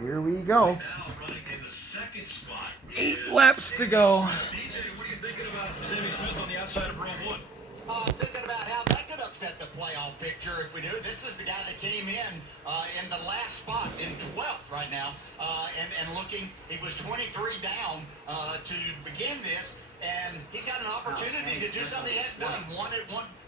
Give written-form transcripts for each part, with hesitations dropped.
Here we go. Now running in the second spot. 8 laps to go. DJ, what are you thinking about Sammy Smith on the outside of row one? Thinking about how that could upset the playoff picture if we do. This is the guy that came in the last spot in 12th right now, and looking, he was 23 down to begin this, and he's got an opportunity to do something he hasn't done.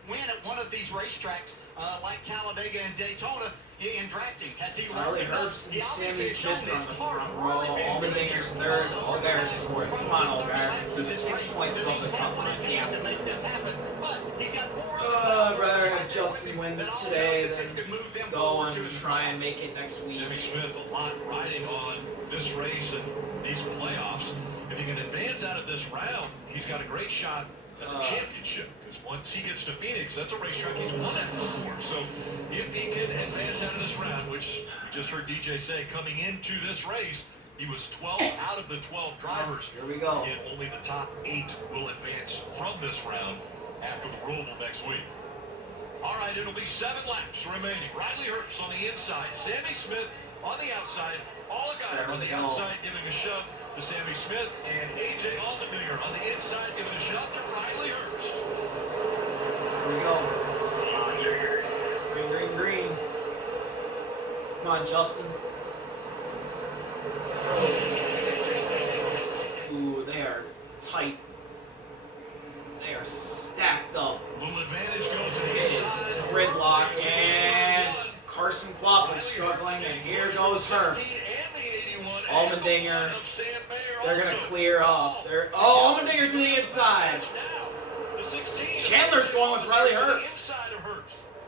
Win at one of these racetracks like Talladega and Daytona in drafting. Has he learned Herbst and Sammy Smith his on the car's front row. really been All the good Dinger's here. third. All guys fourth. Come on, all guys. Just Just 6 points above the cup line. He has to make this lose. happen, but he's got I'd rather have Justin win today than go and try and make it next week. Sammy Smith, a lot riding on this race and these playoffs. If he can advance out of this round, he's got a great shot at the championship. Because once he gets to Phoenix, that's a racetrack he's won at before. So if he can advance out of this round, which we just heard DJ say, coming into this race, he was 12 out of the 12 drivers. Here we go. And only the top 8 will advance from this round after the Roval next week. All right, it'll be 7 laps remaining. Riley Herbst on the inside, Sammy Smith on the outside, Allgaier on the outside giving a shove to Sammy Smith, and A.J. Allmendinger on the inside giving a shove to Riley Herbst. Here we go. Green, green, green. Come on, Justin. Ooh, they are tight. They are stacked up. Little advantage goes to the It is inside. gridlock, and Carson Quap is struggling, and here goes Herbst. Allmendinger. They're going to clear up. Allmendinger to the inside. Chandler's going with Riley Herbst.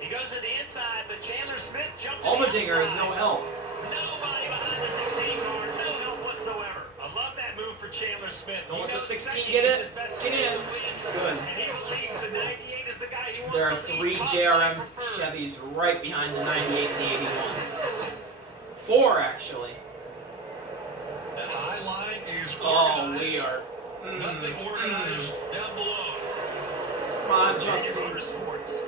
He goes to the inside, but Chandler Smith jumped to Allmendinger the is no outside. help. Nobody behind the 16 car, no help whatsoever. I love that move for Chandler Smith. Don't He let the knows 16 second get is it. his best Get chance in. to win. Good. And he believes the 98 is the guy he wants There are to lead 3 top JRM line preferred. Chevys right behind the 98 and the 81. 4, actually. That high line is Oh, organized. we are. Nothing organized down below. Come on, Justin. Motorsports.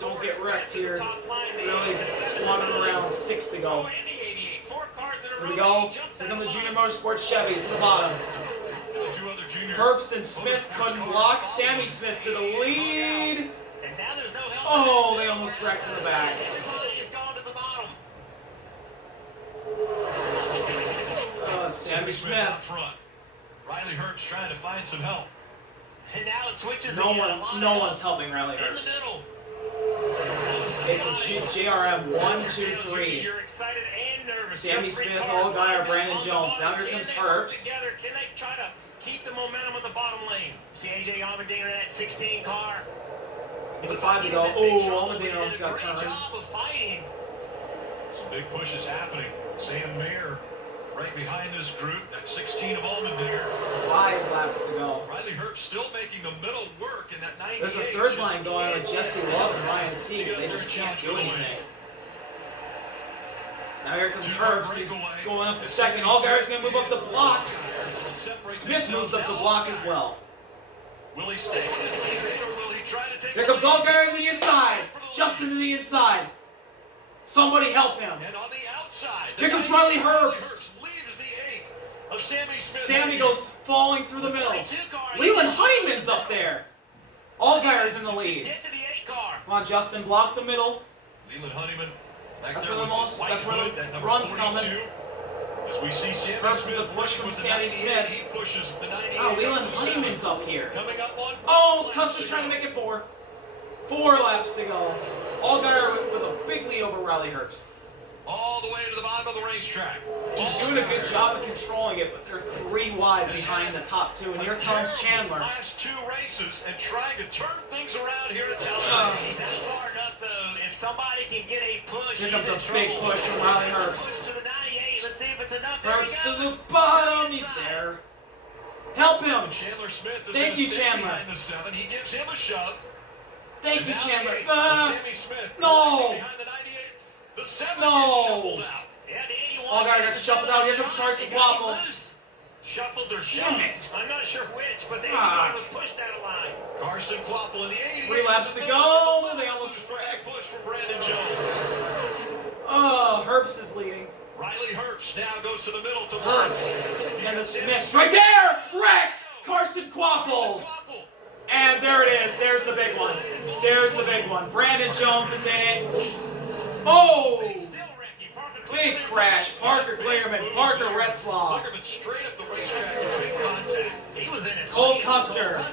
Don't get wrecked here. Top line, the Really 80. squatting around, 6 to Oh, go. and the 88. 4 cars in a Here row. we go. He jumps Here out come the of Junior line. Motorsports Chevys at the bottom. 2 other junior Herbst and Smith couldn't block. Sammy Smith to the lead. And now there's no help. Oh, they almost wrecked in the back. Everybody has gone to the bottom. Sammy out Smith. front. Riley Herbst trying to find some help. And now it switches No again. no one's helping Riley In the Herbst. middle. It's a JRM 1, 2, 3. You're excited and nervous. Sammy Smith, Allgaier, Brandon Jones. Now here comes Herbst. Together, can they try to keep the momentum of the bottom lane? See A.J. Allmendinger in that 16 car. With 5 to go. Oh, Allmendinger almost got Great turned. job of fighting. Some big pushes happening. Sam Mayer right behind this group at 16 of Allmendinger. 5 laps to go. Riley Herbst still making the middle work in that 98. There's a third line going with Jesse Love and Ryan Sieg. They just can't do anything. Now here comes Herbst. He's going up to second. Allgaier's going to move up the block. Smith moves up the block as well. Will he stay with his teammate or will he try to take Here comes the lead? Allgaier to the inside. Justin to the inside. Somebody help him. And on the outside, Here comes Riley Herbst. leads the 8 of Sammy Smith. Sammy goes falling through the middle. 22 car. Leland Honeyman's up there. Allgaier's in the lead. Get to the 8 car. Come on, Justin, block the middle. Leland Honeyman. Back That's there where the with most- White that's where the Hood, that number run's 42. coming. As we see Sammy Herbst is Smith a push from with the Sammy 98, Smith. He pushes the 98. Oh, Leland up to Honeyman's 7. up here. Coming up on. Oh, Custer's trying to make it 4. 4 laps to go. Allgaier with a big lead over Riley Herbst. All the way to the bottom of the racetrack. He's doing a good job of controlling it, but they're 3 wide behind the top 2. And here comes Chandler. Last 2 races and trying to turn things around here at Talladega. He's not far enough though. If somebody can get a push, Here he's comes in a big trouble. push from Riley Push Herbst. to the 98. Let's see if it's enough. There he Herbst to goes. the bottom. He's there. Help him. Chandler Smith is Thank gonna you, stay Chandler. behind the 7. He gives him a shove. Thank And you, now Chandler. the 8 of Sammy Smith No. behind the 98. The 7 No. is shuffled out. Yeah, the 81. Allgaier got shuffled out. Here comes Carson He got Quapple. loose. Shuffled or Damn shoved. it. I'm not sure which, but the 81 Ah. was pushed out of line. Carson Quapple in the 80. 3 laps to go. They almost wrecked. Push from Brandon Jones. Oh, Herbst is leading. Riley Herbst now goes to the middle to And the Smiths right there! Wreck! Carson Quapple! And there it is. There's the big one. There's the big one. Brandon Jones is in it. Oh! Big crash. Parker Clearman. Parker Retzlaff. Clearman straight up the racetrack. Big contact. He was in it. Cole Custer.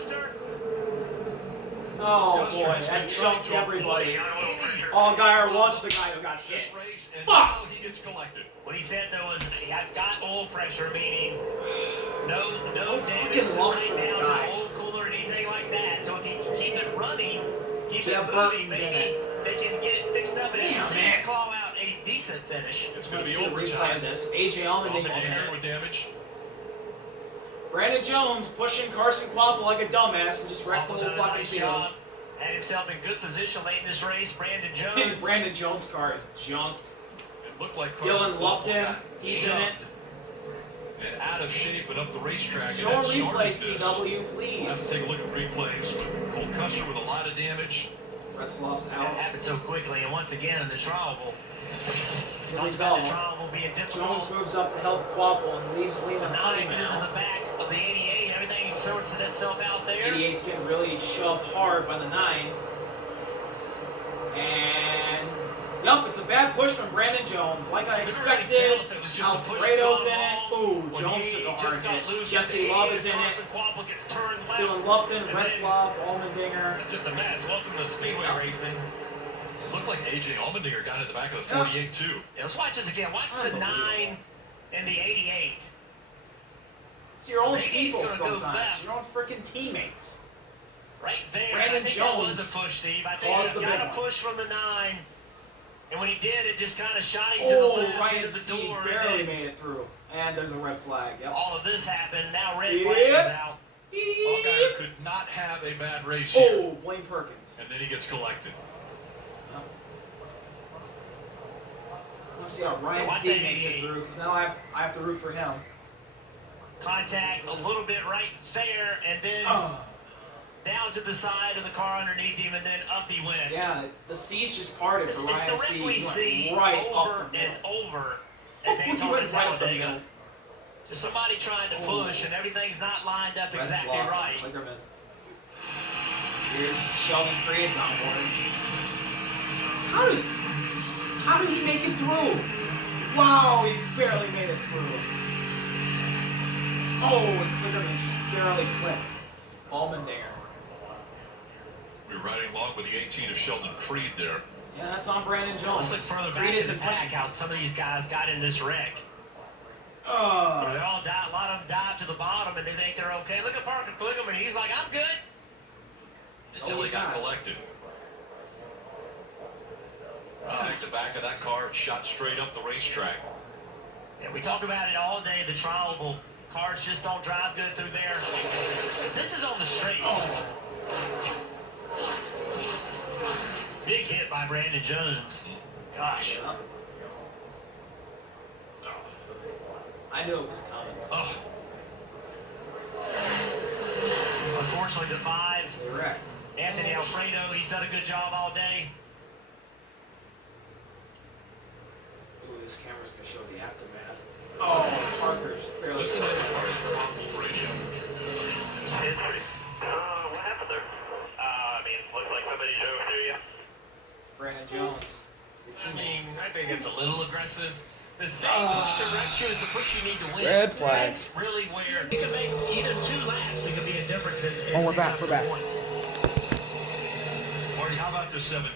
Oh boy, that jumped everybody. Allgaier was the guy who got hit. Fuck! He gets collected. What he said though was, I've got oil pressure, meaning no damage fucking luck for this down to guy. the oil cooler or anything like that. So if he can keep it running, keep Jeff it moving, Burton's in maybe they can get it fixed up and at least it. call out a decent finish. It's going Let's to see be the replay overtime. of this. AJ Allmendinger's in Allmendinger it. with damage. Brandon Jones pushing Carson Quapple like a dumbass and just wrecked the Quapple whole done a fucking nice field. job. Had himself in good position late in this race. Brandon Jones. Brandon Jones' car is junked. It looked like Dylan Carson Lupton, got he's in it. shoved and out of shape and up the racetrack. Show and a that replay, started this. CW, Let's please. take a look at replays. Cole Custer with a lot of damage. Retzlaff's That out. happened so quickly, and once again in the trial, Here we talked about the go. trial will be a difficult. Jones moves up to help Quapple and leaves Lehman The high 9 into now. the back of the 88. Everything sorts itself out there. 88's getting really shoved hard by the 9. And yup, it's a bad push from Brandon Jones, like I expected. Alfredo's in it. Ooh, Jones took a hard hit. Jesse Love is in it. Dylan Lupton, Retzlaff, Allmendinger. Just a mess. Welcome to Speedway Racing. Looked like AJ Allmendinger got in the back of the 48 too. Yeah, let's watch this again. Watch the 9 and the 88. It's your own The 88's people gonna go sometimes. left. Your own freaking teammates. Right there. Brandon I think Jones that was a push, Steve. I caused think the he got big a one. push from the 9. And when he did, it just kind of shot him to the Oh, left Ryan into the C. door. barely and then made it through. And there's a red flag. Yep. all of this happened. Now red Yep. flag is out. Allgaier could not have a bad race here. Oh, Blaine Perkins. And then he gets collected. Yep. Let's see how Ryan Watch C. that makes it 88. through, because now I have to root for him. Contact a little bit right there, and then down to the side of the car underneath him, and then up he went. Yeah, the C's just parted It's for the Ryan wreck C. we He went see right over up the and middle. over at He Daytona went and right up the Talladega. middle. Just somebody trying to push, and everything's not lined up exactly Retzlaff, right. Klingerman. Here's Sheldon Creed's on board. How did he make it through? Wow, he barely made it through. Oh, and Klingerman just barely clipped. Allmendinger. We're riding along with the 18 of Sheldon Creed there. Yeah, that's on Brandon Jones. Let's look further back Creed in the isn't pack pushing. how some of these guys got in this wreck. They all dive, a lot of them dive to the bottom, and they think they're okay. Look at Parker Kligerman. He's like, I'm good. Until Oh, he got he's not. collected. The back of that car shot straight up the racetrack. And we talk about it all day. The trial, cars just don't drive good through there. This is on the straight. Big hit by Brandon Jones. Gosh. Yep. I knew it was coming. Oh, Unfortunately, the 5, Correct. Anthony Alfredo, he's done a good job all day. Ooh, this camera's gonna show the aftermath. Oh, Parker just barely. listen to the Waffle Radio. What happened there? I mean, looks like somebody drove through you. Brandon Jones. Your I teammate. mean, I think it's a little aggressive. The same push direction is the push you need to win. Red flag. That's really where You can make either 2 laps. It could be a difference in Oh, we're back, picking we're up some back. points. Marty, how about the 17?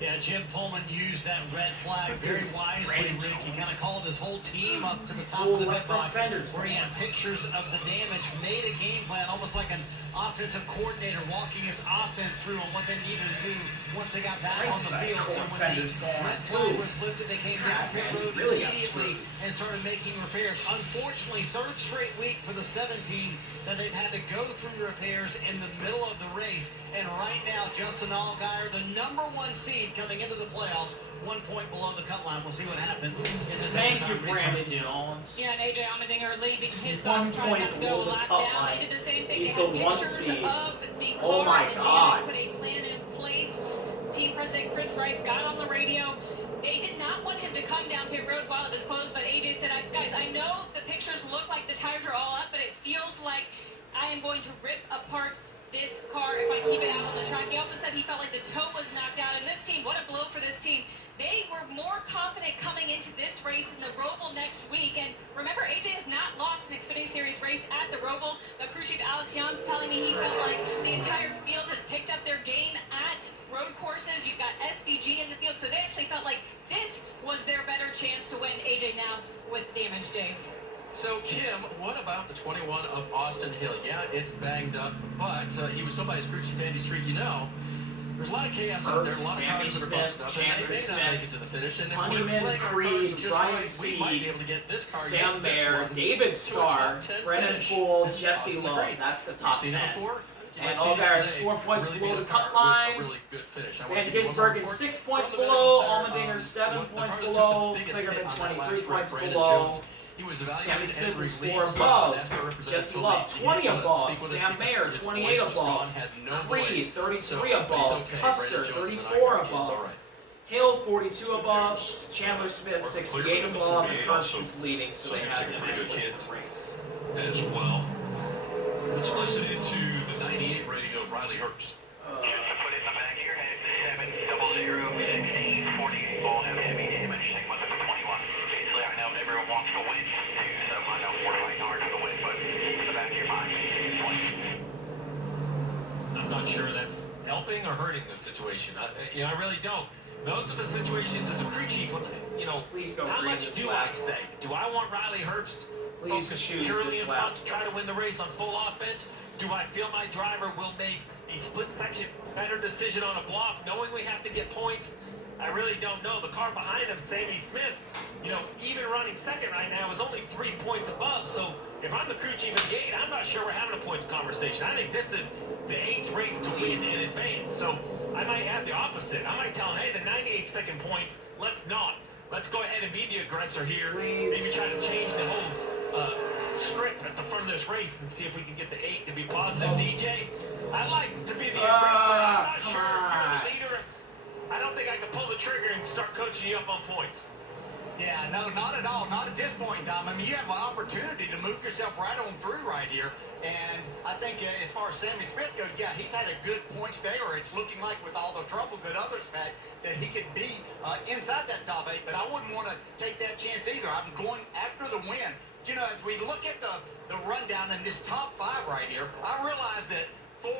Yeah, Jim Pullman used that red flag very wisely, Rick. He kind of called his whole team up to the top of the pit box where he had pictures of the damage, made a game plan, almost like an offensive coordinator walking his offense through on what they needed to do once they got back on the field. So when the red flag was lifted, they came down pit road immediately and started making repairs. Unfortunately, 3rd straight week for the 17 that they've had to go through repairs in the middle of the race. And right now, Justin Allgaier, the number 1 seed coming into the playoffs, 1 point below the cut line. We'll see what happens in this Thank you, overtime Brandon restart. Jones. Yeah, and AJ Allmendinger leading his One box, trying not to point go a below the lap cut down. line. They did the same thing. He's They had the 1 pictures seed. of the car Oh my and the God. damage, put a plan in place. Team president Chris Rice got on the radio, They did not want him to come down pit road while it was closed, but AJ said, guys, I know the pictures look like the tires are all up, but it feels like I am going to rip apart this car if I keep it out on the track. He also said he felt like the toe was knocked out, and this team, what a blow for this team. They were more confident coming into this race in the Roval next week. And remember, AJ has not lost an Xfinity Series race at the Roval. But crew chief Alex Young's telling me he felt like the entire field has picked up their game at road courses. You've got SVG in the field, so they actually felt like this was their better chance to win. AJ now with damage, Dave. So, Kim, what about the 21 of Austin Hill? Yeah, it's banged up, but he was told by his crew chief Andy Street, there's a lot of chaos out there, a lot of Sammy cars that are busted up, Smith, and they may Chandler not make it to the finish. And if we're Honeyman, playing our Creed, cards just Ryan right, we might be Seed, able to get this car, Sam this Mayer, one, David to a Starr, top 10 Brennan finish. Poole, And Jesse Austin Love. agreed. That's the You've top seen 10. it before? You And might see it Allgaier's today. 4 points Really below be the a cut car line. with a really good finish. I Van wanna give you one Gisbergen report 6 from points the below, Venom Center. Allmendinger 7 the points car that took below, the biggest hit Kligerman on that 23 last track, points Brandon below. Jones. He was Sammy evaluated Smith and is 4 released. above. NASCAR representative Jesse told Love me he 20 didn't wanna above. speak with us Sam because Mayer his 28 voice was above. gone, had no Creed voice. 33 So, but he's above. okay. Custer Brandon Jones 34 tonight is above. all right. Hill 42 above. Chandler Smith 68 above. And Herbst also is leading, so they seemed have like a him pretty as good with kid. the race. as well. Let's listen into the 98 rating of Riley Herbst. Put it in the back of your head, 700-16-48, all have heavy damage. Take one to 21. Basically, I know everyone wants to win, too, so I know we're fighting hard for the win, but in the back of your mind, 20. I'm not sure that's helping or hurting the situation. I really don't. Those are the situations as a crew chief. Please go how green much this do lap. I say? Do I want Riley Herbst Please focused choose purely this in lap. front to try to win the race on full offense? Do I feel my driver will make a split-second better decision on a block, knowing we have to get points? I really don't know. The car behind him, Sammy Smith, even running second right now is only 3 points above. So if I'm the crew chief of the 8, I'm not sure we're having a points conversation. I think this is the 8's race to win in advance. So I might have the opposite. I might tell him, hey, the 98's taking points. Let's not. Let's go ahead and be the aggressor here. Please. Maybe try to change the whole script at the front of this race and see if we can get the 8 to be positive. DJ, I like to be the aggressor. I'm not come sure if you're on. the leader. I don't think I can pull the trigger and start coaching you up on points. Yeah, no, not at all. Not at this point in time. I mean, you have an opportunity to move yourself right on through right here. And I think as far as Sammy Smith goes, yeah, he's had a good points day, or it's looking like with all the troubles that others had, that he could be inside that top 8. But I wouldn't want to take that chance either. I'm going after the win. But, as we look at the rundown in this top 5 right here, I realize that 5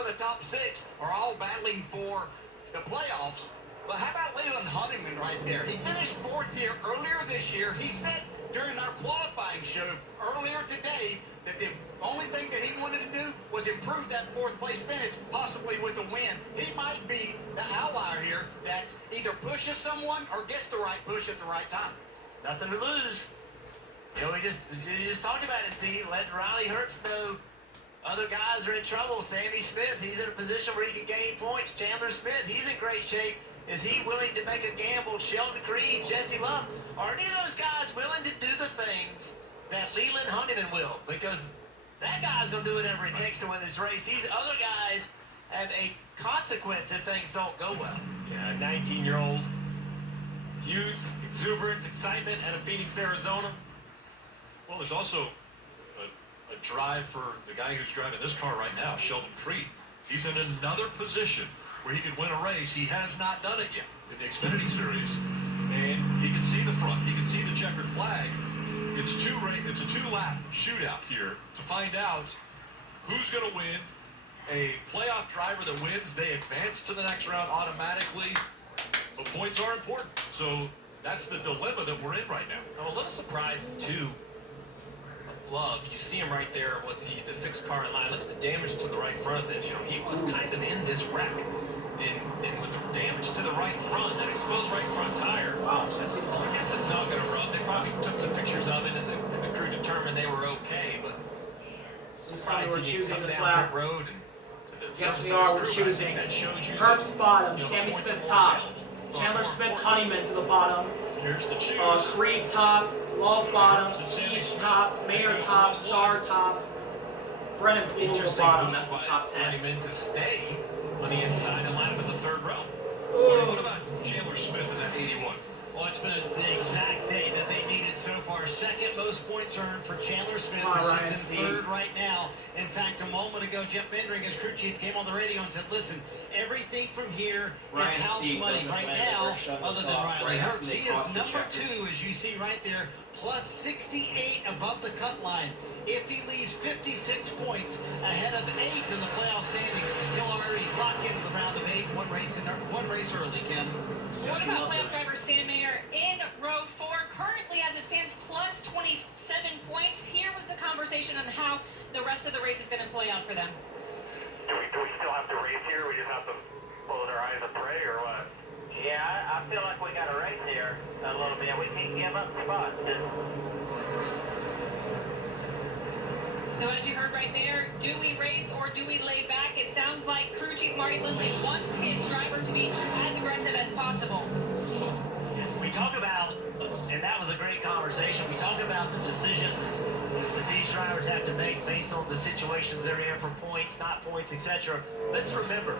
of the top 6 are all battling for the playoffs. But how about Leland Honeyman right there? He finished 4th here earlier this year. He said during our qualifying show earlier today that the only thing that he wanted to do was improve that 4th place finish, possibly with a win. He might be the outlier here that either pushes someone or gets the right push at the right time. Nothing to lose. We just talked about it, Steve. Let Riley Herbst know other guys are in trouble. Sammy Smith, he's in a position where he can gain points. Chandler Smith, he's in great shape. Is he willing to make a gamble? Sheldon Creed, Jesse Love, are any of those guys willing to do the things that Leland Honeyman will? Because that guy's going to do whatever it takes to win this race. These other guys have a consequence if things don't go well. Yeah, 19-year-old youth, exuberance, excitement out of Phoenix, Arizona. Well, there's also a drive for the guy who's driving this car right now, Sheldon Creed. He's in another position where he could win a race. He has not done it yet in the Xfinity Series. And he can see the front. He can see the checkered flag. It's a 2-lap shootout here to find out who's going to win. A playoff driver that wins, they advance to the next round automatically. But points are important. So that's the dilemma that we're in right now. I'm a little surprised, too, of Love. You see him right there. The 6th car in line. Look at the damage to the right front of this. He was kind of in this wreck. And with the damage to the right front, that exposed right front tire. Wow, Jesse Love. I guess it's not going to rub. They probably took some pictures of it, and the crew determined they were okay. But This time surprised we're he didn't choosing come this down lap. pit road and to the Yes, we surface are. of We're his crew. I think choosing that shows you Herbst that, bottom, the Sammy points Smith are more top, available. Chandler More Smith important. Honeyman to the bottom, Here's the choose. Creed top, Love bottom, Seed top, Mayer top, Starr top, Brennan Poole to the Interesting bottom. move That's the by top 10. Honeyman to stay on the inside and line up in the 3rd row. What about Chandler Smith in that 81? Well, it's been the exact day that they needed so far. Second most points earned for Chandler Smith, Come on, who Ryan sits in Sieg. third right now. In fact, a moment ago, Jeff Bendring, his crew chief, came on the radio and said, listen, everything from here Ryan is house Sieg money doesn't right win, now, they're shoving other us than off Riley right after Herbst. they He is cross the number checkers. 2, as you see right there, plus 68 above the cut line. If he leaves 56 points ahead of 8th in the playoff standings, he'll already lock into the round of 8, one race early, Ken. What about playoff driver Sam Mayer in row 4? Currently, as it stands, plus 27 points. Here was the conversation on how the rest of the race is going to play out for them. Do we still have to race here? We just have to close our eyes and pray, or what? Yeah, I feel like we got to race here a little bit. We can't give up spots. So as you heard right there, do we race or do we lay back? It sounds like crew chief Marty Lindley wants his driver to be as aggressive as possible. We talk about, and that was a great conversation, we talk about the decisions that these drivers have to make based on the situations they're in for points, not points, etc. Let's remember,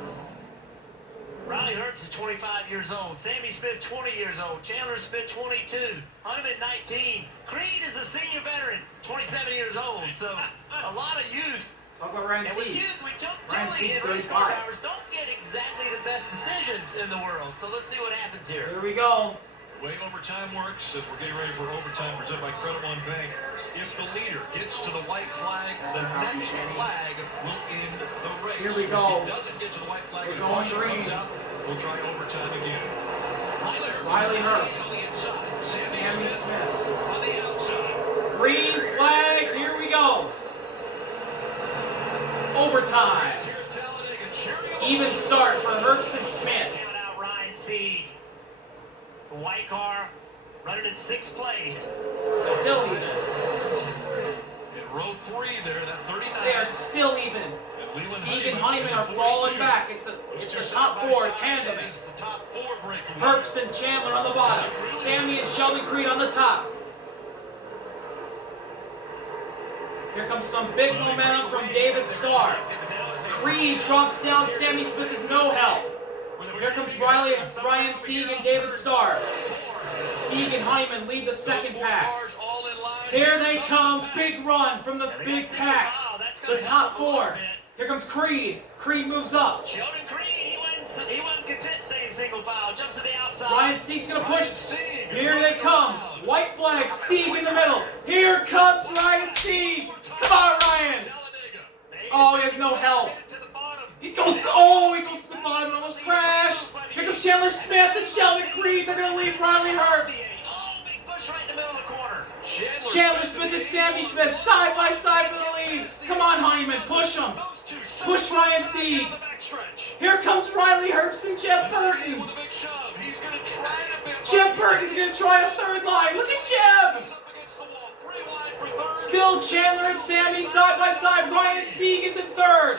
Riley Herbst is 25 years old, Sammy Smith 20 years old, Chandler Smith 22, Honeyman 19, Creed is a senior veteran, 27 years old, so a lot of youth. Talk about Ryan And with Sieg. youth, we Ryan generally Sieg's in race car 35. drivers don't get exactly the best decisions in the world, so let's see what happens here. Here we go. The way overtime works, as we're getting ready for overtime presented by Credit One Bank, if the leader gets to the white flag, the next flag will end the race. Here we go. If it doesn't get to the white flag We're and going caution green. comes out, we'll try overtime again. Riley Herbst. On the inside. Sammy Smith. On the outside. Green flag. Here we go. Overtime. Here at Talladega, cheering them Even on. start for Herbst and Smith. Count out Ryan Sieg. The white car running in 6th place. Still even. In row 3 there, that 39. They are still even. And Leland Sieg and Honeyman Honeyman in are 42. falling back. It's the top 4 tandeming. It's the top 4 breakaway. Herbst and Chandler on the bottom. Sammy and Sheldon Creed on the top. Here comes some big momentum from David Starr. Creed drops down. Sammy Smith is no help. Here comes Ryan Sieg and David Starr. Sieg and Honeyman lead the second pack. Here they come. Big run from the big pack. The top 4. Here comes Creed. Creed moves up. Sheldon Creed, he wasn't content staying single file. Jumps to the outside. Ryan Sieg's gonna push. Here they come. White flag. Sieg in the middle. Here comes Ryan Sieg. Come on, Ryan. Oh, he has no help. He goes to the bottom, almost crashed. Here comes Chandler Smith and Sheldon Creed. They're gonna leave Riley Herbst. Oh, big push right in the middle of the corner. Chandler Smith and Sammy Smith side by side for the lead. Come on, Honeyman, push him. Push Ryan Sieg. Here comes Riley Herbst and Jeff Burton. Jeff Burton's gonna try a third line. Look at Jeb. Still Chandler and Sammy side by side. Ryan Sieg is in third.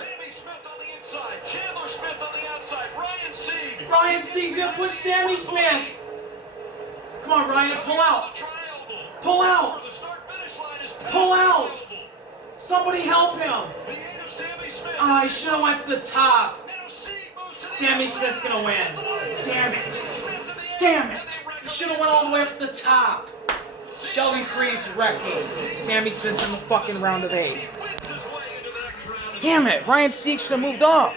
Chandler Smith on the outside. Ryan Sieg. Ryan Sieg's gonna push Sammy Smith. Come on, Ryan, pull out. Pull out. Pull out. Somebody help him. Ah, he should have went to the top. Sammy Smith's gonna win. Damn it. Damn it. He should have went all the way up to the top. Sheldon Creed's wrecking. Sammy Smith's in the fucking round of 8. Damn it. Ryan Sieg should have moved up.